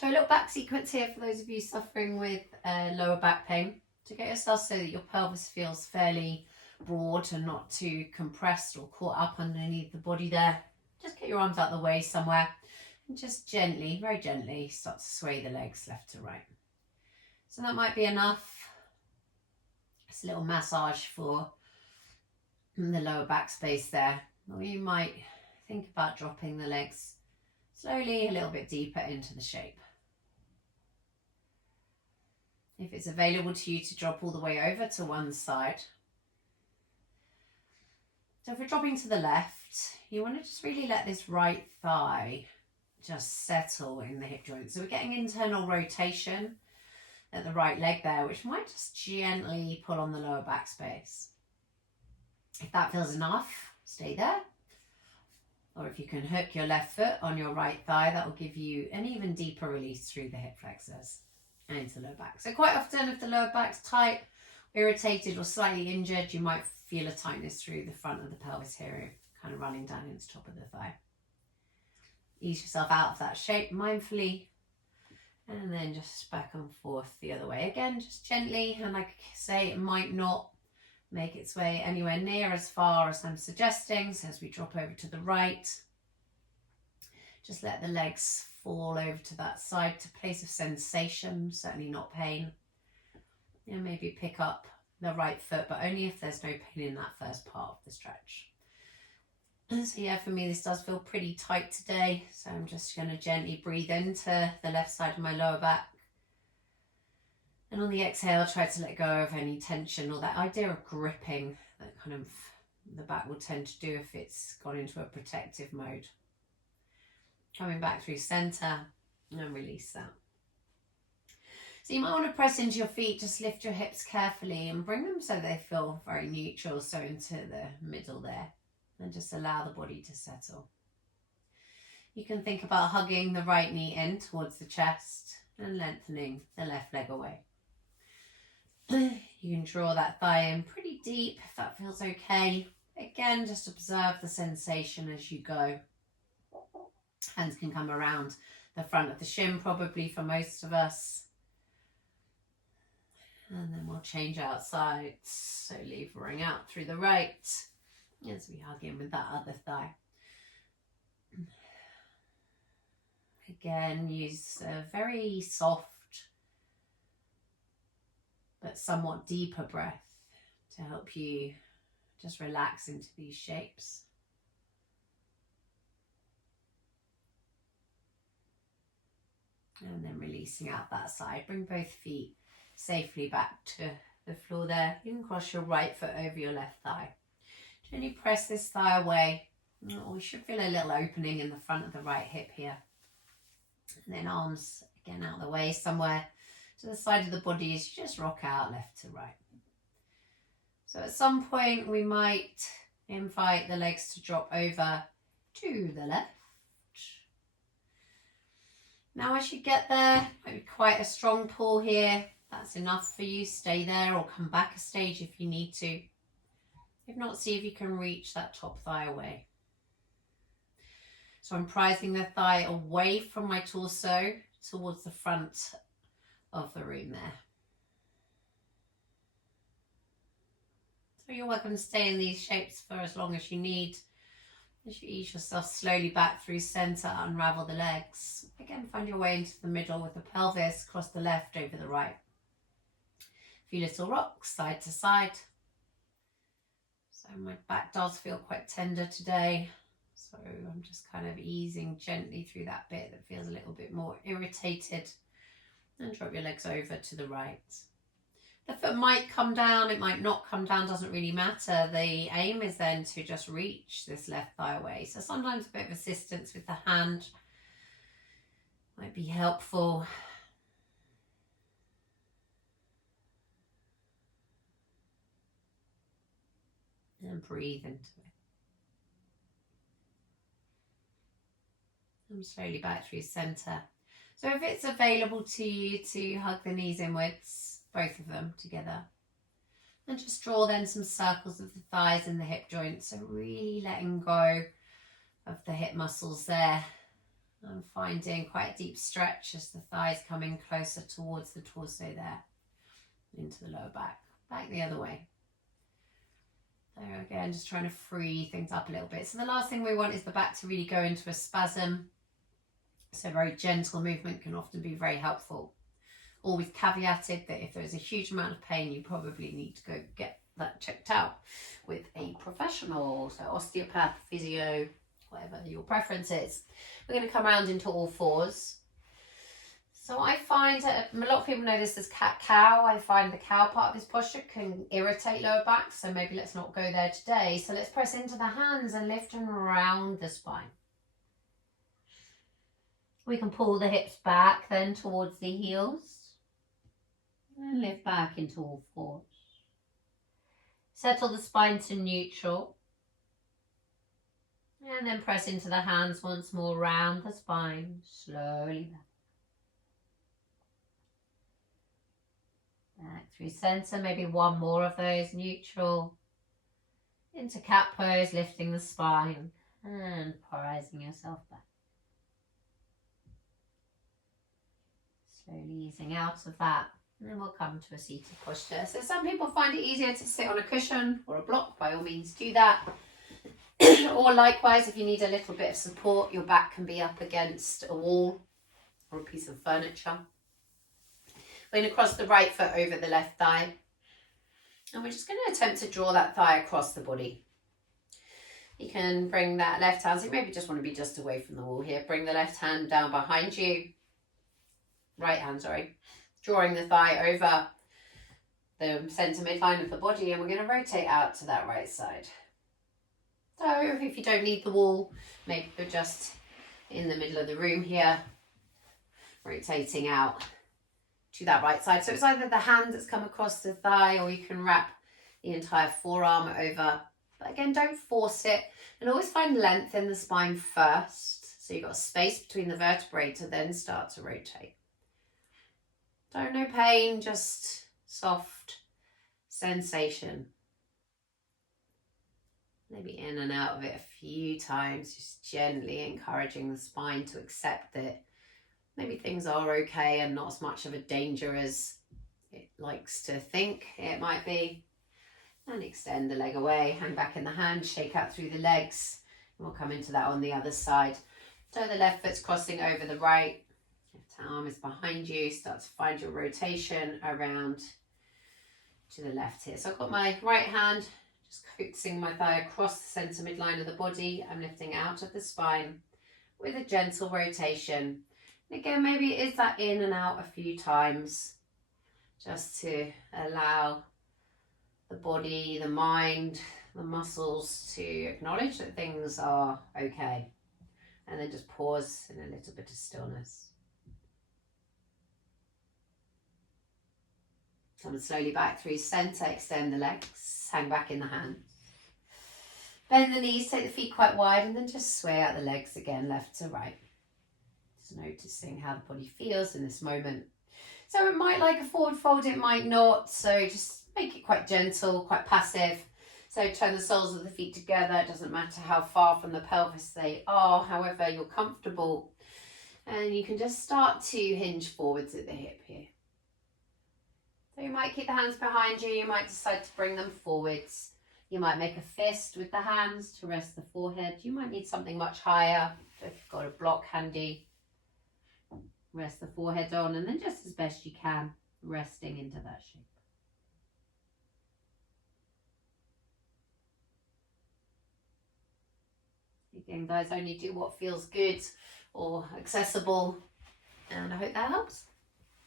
So a little back sequence here for those of you suffering with lower back pain, to get yourself so that your pelvis feels fairly broad and not too compressed or caught up underneath the body there. Just get your arms out the way somewhere and just gently, very gently, start to sway the legs left to right. So that might be enough. It's a little massage for the lower back space there. Or you might think about dropping the legs slowly a little bit deeper into the shape. If it's available to you to drop all the way over to one side. So if we're dropping to the left, you want to just really let this right thigh just settle in the hip joint. So we're getting internal rotation at the right leg there, which might just gently pull on the lower back space. If that feels enough, stay there. Or if you can hook your left foot on your right thigh, that will give you an even deeper release through the hip flexors and into the lower back. So quite often if the lower back's tight, irritated or slightly injured, you might feel a tightness through the front of the pelvis here, kind of running down into the top of the thigh. Ease yourself out of that shape mindfully, and then just back and forth the other way. Again, just gently, and like I say, it might not make its way anywhere near as far as I'm suggesting. So as we drop over to the right, just let the legs fall over to that side to place of sensation, certainly not pain. And maybe pick up the right foot, but only if there's no pain in that first part of the stretch. And so yeah, for me this does feel pretty tight today, so I'm just going to gently breathe into the left side of my lower back, and on the exhale try to let go of any tension or that idea of gripping that kind of the back will tend to do if it's gone into a protective mode. Coming back through center and release that. So you might want to press into your feet, just lift your hips carefully and bring them so they feel very neutral, so into the middle there, and just allow the body to settle. You can think about hugging the right knee in towards the chest and lengthening the left leg away. You can draw that thigh in pretty deep if that feels okay. Again, just observe the sensation as you go. Hands can come around the front of the shin probably for most of us. And then we'll change out sides, so levering out through the right as we hug in with that other thigh. Again, use a very soft but somewhat deeper breath to help you just relax into these shapes. And then releasing out that side. Bring both feet safely back to the floor there. You can cross your right foot over your left thigh. Gently press this thigh away. We should feel a little opening in the front of the right hip here. And then arms again out of the way somewhere to the side of the body as you just rock out left to right. So at some point we might invite the legs to drop over to the left. Now as you get there, might be quite a strong pull here. That's enough for you. Stay there or come back a stage if you need to. If not, see if you can reach that top thigh away. So I'm prizing the thigh away from my torso towards the front of the room there. So you're welcome to stay in these shapes for as long as you need. As you ease yourself slowly back through center, unravel the legs. Again, find your way into the middle with the pelvis, cross the left over the right. A few little rocks side to side. So my back does feel quite tender today. So I'm just kind of easing gently through that bit that feels a little bit more irritated. And drop your legs over to the right. The foot might come down, it might not come down, doesn't really matter. The aim is then to just reach this left thigh away. So sometimes a bit of assistance with the hand might be helpful. And breathe into it. And slowly back through center. So if it's available to you to hug the knees inwards, both of them together, and just draw then some circles of the thighs and the hip joints. So really letting go of the hip muscles there And finding quite a deep stretch as the thighs coming closer towards the torso there, into the lower back. Back the other way. There again, just trying to free things up a little bit. So the last thing we want is the back to really go into a spasm. So very gentle movement can often be very helpful. Always caveated that if there's a huge amount of pain, you probably need to go get that checked out with a professional, so osteopath, physio, whatever your preference is. We're going to come around into all fours. So I find that a lot of people know this as cat-cow. I find the cow part of this posture can irritate lower back, so maybe let's not go there today. So let's press into the hands and lift and round the spine. We can pull the hips back then towards the heels and lift back into all fours. Settle the spine to neutral. And then press into the hands once more, round the spine, slowly back. Back through center, maybe one more of those, neutral. Into cat pose, lifting the spine and rising yourself back. Slowly easing out of that. And then we'll come to a seated posture. So some people find it easier to sit on a cushion or a block. By all means do that. Or likewise, if you need a little bit of support, your back can be up against a wall or a piece of furniture. We're going to cross the right foot over the left thigh. And we're just going to attempt to draw that thigh across the body. You can bring that left hand, so you maybe just want to be just away from the wall here. Bring the left hand down behind you. Right hand, sorry. Drawing the thigh over the centre midline of the body, and we're going to rotate out to that right side. So if you don't need the wall, maybe you're just in the middle of the room here, rotating out to that right side. So it's either the hand that's come across the thigh, or you can wrap the entire forearm over. But again, don't force it, and always find length in the spine first. So you've got space between the vertebrae to then start to rotate. So no pain, just soft sensation. Maybe in and out of it a few times, just gently encouraging the spine to accept that maybe things are okay and not as much of a danger as it likes to think it might be. And extend the leg away, hang back in the hand, shake out through the legs. And we'll come into that on the other side. So the left foot's crossing over the right. Left arm is behind you. Start to find your rotation around to the left here. So I've got my right hand just coaxing my thigh across the centre midline of the body. I'm lifting out of the spine with a gentle rotation. And again, maybe it is that in and out a few times, just to allow the body, the mind, the muscles to acknowledge that things are okay. And then just pause in a little bit of stillness. Come slowly back through centre, extend the legs, hang back in the hands. Bend the knees, take the feet quite wide, and then just sway out the legs again, left to right. Just noticing how the body feels in this moment. So it might like a forward fold, it might not. So just make it quite gentle, quite passive. So turn the soles of the feet together. It doesn't matter how far from the pelvis they are, however you're comfortable. And you can just start to hinge forwards at the hip here. So you might keep the hands behind you. You might decide to bring them forwards. You might make a fist with the hands to rest the forehead. You might need something much higher. So if you've got a block handy, rest the forehead on, and then just as best you can, resting into that shape. Again, guys, only do what feels good or accessible, and I hope that helps.